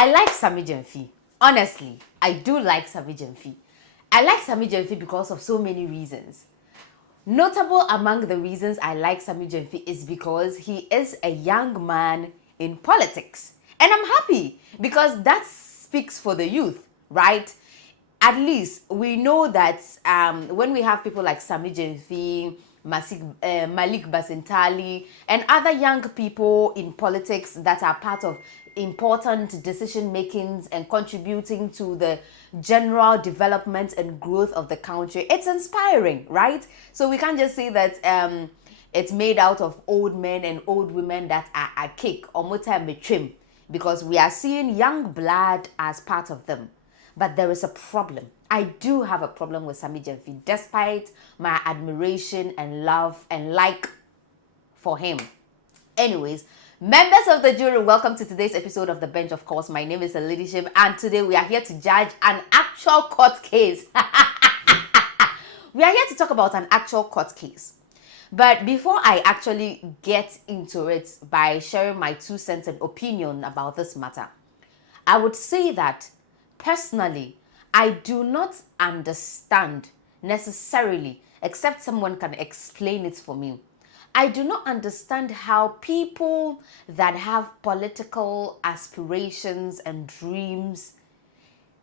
I like Sammy Gyamfi. Honestly, I do like Sammy Gyamfi. I like Sammy Gyamfi because of so many reasons. Notable among the reasons I like Sammy Gyamfi is because he is a young man in politics. And I'm happy because that speaks for the youth, right? At least we know that when we have people like Sammy Gyamfi, Malik Basintali, and other young people in politics that are part of important decision makings and contributing to the general development and growth of the country, it's inspiring, right? So we can't just say that it's made out of old men and old women that are kick or muta, because we are seeing young blood as part of them. But there is a problem. I do have a problem with Sammy Gyamfi, despite my admiration and love and like for him. Anyways, members of the jury, welcome to today's episode of The Bench. Of course, my name is Elidishim, and today we are here to judge an actual court case. We are here to talk about an actual court case. But before I actually get into it by sharing my 2 cents and opinion about this matter, I would say that personally, I do not understand necessarily, except someone can explain it for me. I do not understand how people that have political aspirations and dreams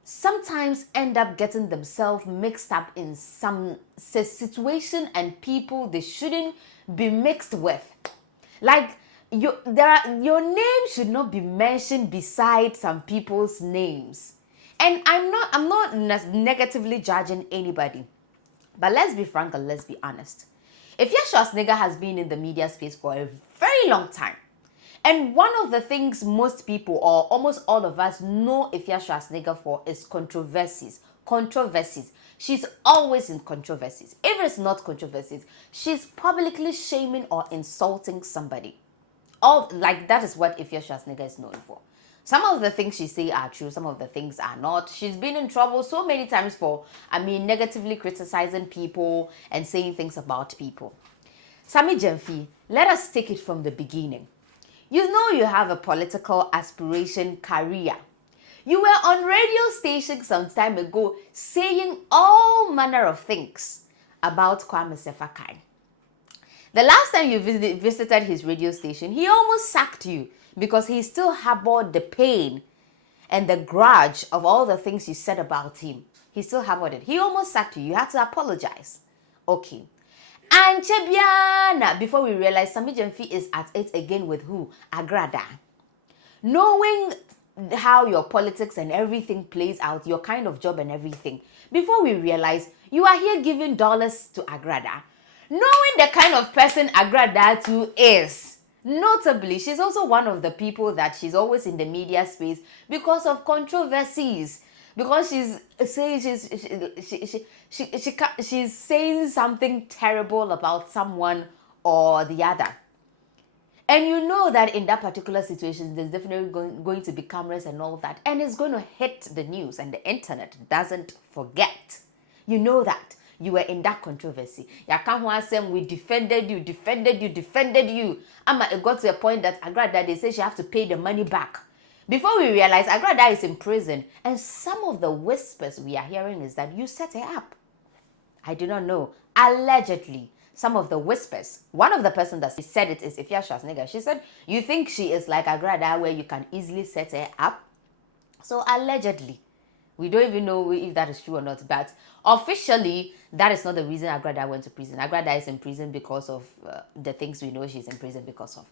sometimes end up getting themselves mixed up in some situation and people they shouldn't be mixed with. Like, your name should not be mentioned beside some people's names. And I'm not negatively judging anybody. But let's be frank and let's be honest. Afia Schwär has been in the media space for a very long time. And one of the things most people, or almost all of us, know Afia Schwär for is controversies. Controversies. She's always in controversies. If it's not controversies, she's publicly shaming or insulting somebody. That is what Afia Schwär is known for. Some of the things she say are true, some of the things are not. She's been in trouble so many times for, negatively criticizing people and saying things about people. Sammy Gyamfi, let us take it from the beginning. You know you have a political aspiration career. You were on radio station some time ago saying all manner of things about Kwame Sefakai. The last time you visited his radio station, he almost sacked you because he still harbored the pain and the grudge of all the things you said about him. He still harbored it. He almost sacked you. You had to apologize. Okay. And Chebiana, before we realize, Sammy Gyamfi is at it again with who? Agrada. Knowing how your politics and everything plays out, your kind of job and everything, before we realize, you are here giving dollars to Agrada. Knowing the kind of person Agrada too is. Notably, she's also one of the people that she's always in the media space because of controversies. Because she's saying something terrible about someone or the other. And you know that in that particular situation, there's definitely going to be cameras and all that. And it's going to hit the news, and the internet doesn't forget. You know that. You were in that controversy. We defended you. It got to a point that Agrada, they say she have to pay the money back. Before we realize, Agrada is in prison. And some of the whispers we are hearing is that you set her up. I do not know. Allegedly, some of the whispers. One of the person that said it is Afia Schwär. She said, you think she is like Agrada where you can easily set her up? So allegedly. We don't even know if that is true or not, but officially, that is not the reason Agrada went to prison. Agrada is in prison because of the things we know she's in prison because of.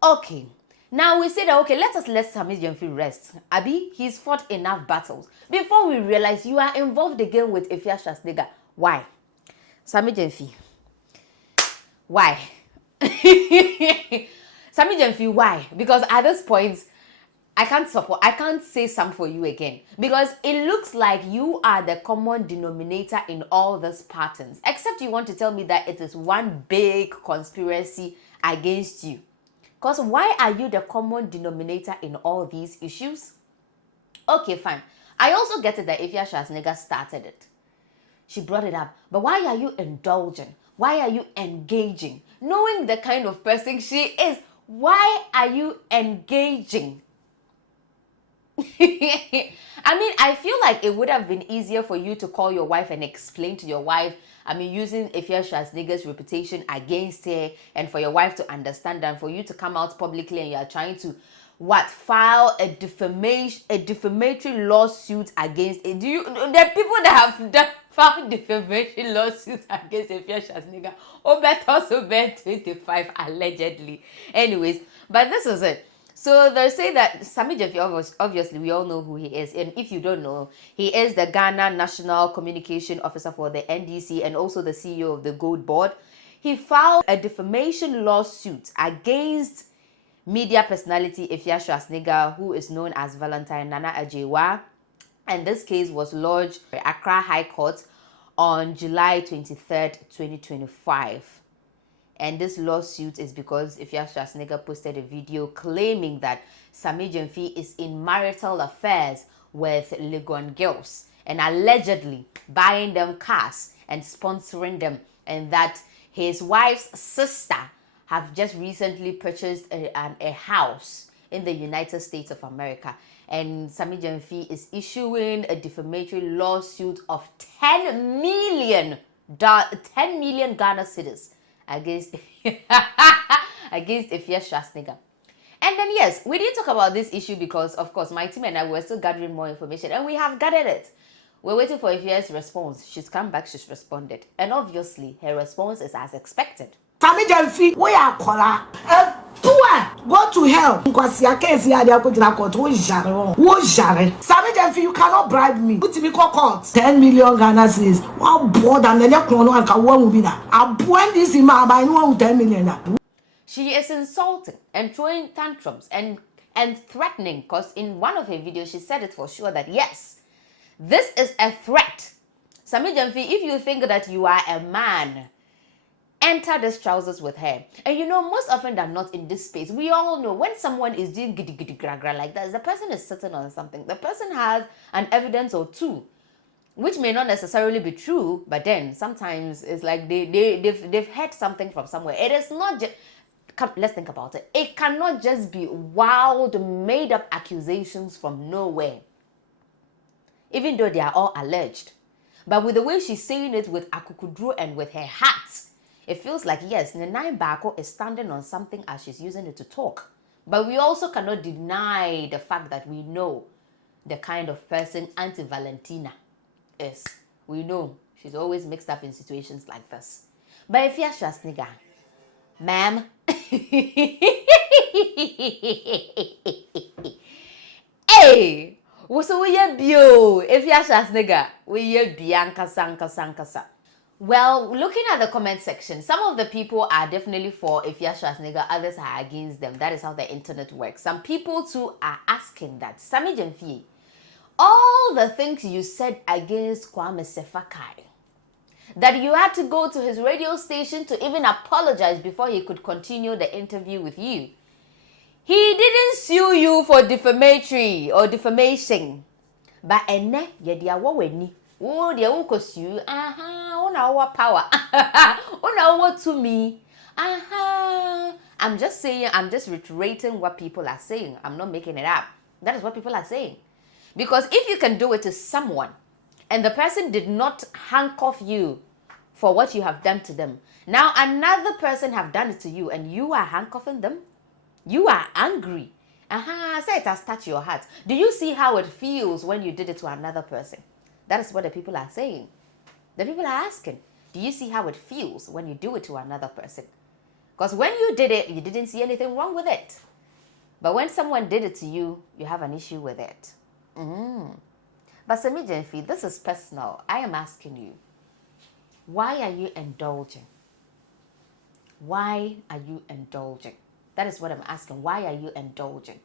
Okay, now we say that, okay, let Sammy Gyamfi rest. Abi, he's fought enough battles. Before we realize you are involved again with Afia Schwär. Why? Sammy Gyamfi. Why? Sammy Gyamfi, why? Because at this point, I can't say some for you again. Because it looks like you are the common denominator in all these patterns. Except you want to tell me that it is one big conspiracy against you. Because why are you the common denominator in all these issues? Okay, fine. I also get it that Afia Schwär started it. She brought it up. But why are you indulging? Why are you engaging? Knowing the kind of person she is, why are you engaging? I mean, I feel like it would have been easier for you to call your wife and explain to your wife, I mean, using Afia Schwar's reputation against her, and for your wife to understand, and for you to come out publicly and you are trying to file a defamatory lawsuit against it. Do you, the people that have filed defamation lawsuits against Afia Schwar's oh, bet also bet 25 allegedly. Anyways, but this is it. So they say that Sammy Gyamfi, obviously we all know who he is, and if you don't know, he is the Ghana National Communication Officer for the NDC and also the CEO of the Gold Board. He filed a defamation lawsuit against media personality Afia Schwar, who is known as Valentine Nana Ajewa, and this case was lodged at Accra High Court on July 23rd, 2025. And this lawsuit is because Afia Schwar posted a video claiming that Sammy Gyamfi is in marital affairs with Legon girls and allegedly buying them cars and sponsoring them, and that his wife's sister have just recently purchased a house in the United States of America, and Sammy Gyamfi is issuing a defamatory lawsuit of 10 million Ghana cedis against against Afia Schwar. And then yes, we didn't talk about this issue because of course my team and I were still gathering more information, and we have gathered it. We're waiting for Afia's response. She's come back, she's responded, and obviously her response is as expected. Sammy Gyamfi, we are kola. Go to hell. Sammy Gyamfi, you cannot bribe me. Put me court. 10 million Ghana cedis. One board and then you can one will be that. I point this in my by no 10 million. She is insulting and throwing tantrums and threatening, because in one of her videos she said it for sure that yes, this is a threat. Sammy Gyamfi, if you think that you are a man, enter these trousers with her. And you know, most often than not in this space, we all know when someone is doing giddy giddy gra gra like that, the person is sitting on something. The person has an evidence or two, which may not necessarily be true, but then sometimes it's like they've heard something from somewhere. It is not just, let's think about it. It cannot just be wild, made up accusations from nowhere, even though they are all alleged. But with the way she's saying it with akukudru and with her hat, it feels like, yes, Nenai Bako is standing on something as she's using it to talk. But we also cannot deny the fact that we know the kind of person Auntie Valentina is. We know she's always mixed up in situations like this. But if you're Schwar, ma'am, hey, so we are bio. If you're Schwar, we are Bianca Sankasa. Well, looking at the comment section, some of the people are definitely for Afia Schwar, others are against them. That is how the internet works. Some people too are asking that, Sammy Gyamfi, all the things you said against Kwame Sefakai, that you had to go to his radio station to even apologize before he could continue the interview with you. He didn't sue you for defamatory or defamation. But ene yedia waweni. Oh, dear, who could you? On our power. On our to me. I'm just saying, I'm just reiterating what people are saying. I'm not making it up. That is what people are saying. Because if you can do it to someone and the person did not handcuff you for what you have done to them, now another person have done it to you and you are handcuffing them, you are angry. Say it has touched your heart. Do you see how it feels when you did it to another person? That is what the people are saying. The people are asking, do you see how it feels when you do it to another person? Because when you did it, you didn't see anything wrong with it. But when someone did it to you, you have an issue with it. But Sammy Gyamfi, this is personal. I am asking you, why are you indulging? Why are you indulging? That is what I'm asking. Why are you indulging?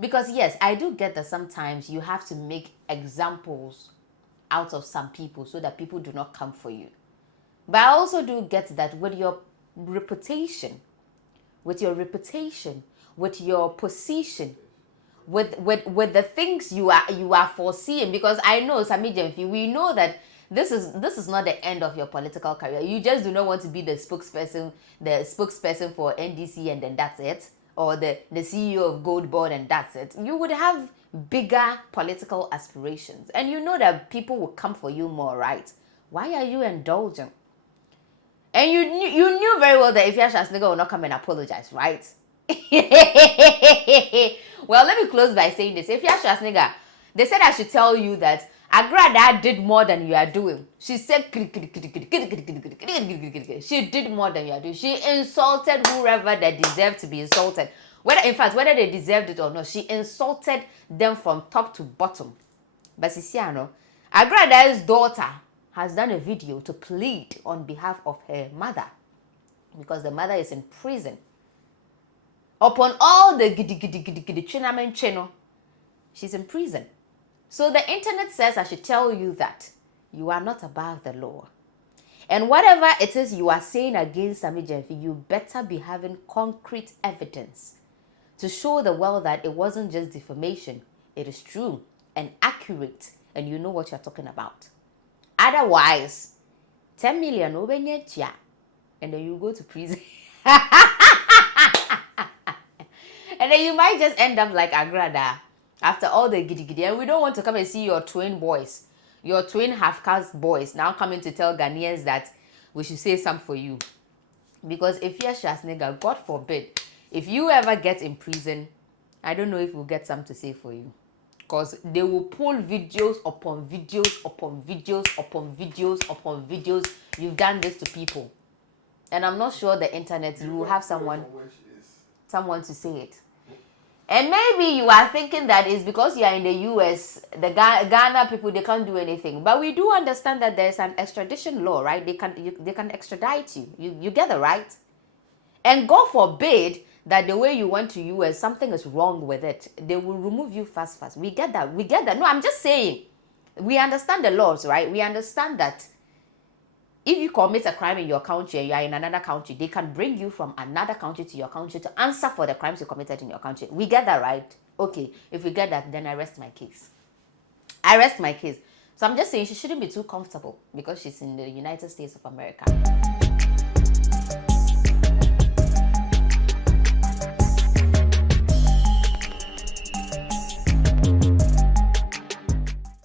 Because yes, I do get that sometimes you have to make examples out of some people so that people do not come for you. But I also do get that with your reputation, with your position, with the things you are foreseeing, because I know, Sammy Gyamfi, we know that this is not the end of your political career. You just do not want to be the spokesperson for NDC and then that's it, or the CEO of Gold Board and that's it. You would have bigger political aspirations, and you know that people will come for you more, right? Why are you indulging? And you knew very well that Afia Schwär will not come and apologize, right? Well, let me close by saying this. Afia Schwär, they said I should tell you that Agrada did more than you are doing. She said she did more than you are doing. She insulted whoever that deserved to be insulted. Whether they deserved it or not, she insulted them from top to bottom. But Sisiano, Agrada's daughter has done a video to plead on behalf of her mother because the mother is in prison. Upon all the chinamen channel, she's in prison. So the internet says I should tell you that you are not above the law. And whatever it is you are saying against Sammy Gyamfi, you better be having concrete evidence to show the world that it wasn't just defamation. It is true and accurate, and you know what you're talking about. Otherwise, 10 million and then you go to prison. And then you might just end up like Agrada after all the giddy. And we don't want to come and see your twin boys, your twin half-caste boys now coming to tell Ghanaians that we should say something for you. Because if you're Schwär, God forbid, if you ever get in prison, I don't know if we'll get something to say for you. Because they will pull videos upon videos upon videos upon videos upon videos. You've done this to people. And I'm not sure the internet, you will have someone to say it. And maybe you are thinking that it's because you are in the US, the Ghana people, they can't do anything. But we do understand that there's an extradition law, right? They can extradite you. You get it, right? And God forbid that the way you went to US, something is wrong with it. They will remove you fast. We get that. No, I'm just saying. We understand the laws, right? We understand that if you commit a crime in your country and you are in another country, they can bring you from another country to your country to answer for the crimes you committed in your country. We get that, right? Okay, if we get that, then I rest my case. So I'm just saying she shouldn't be too comfortable because she's in the United States of America.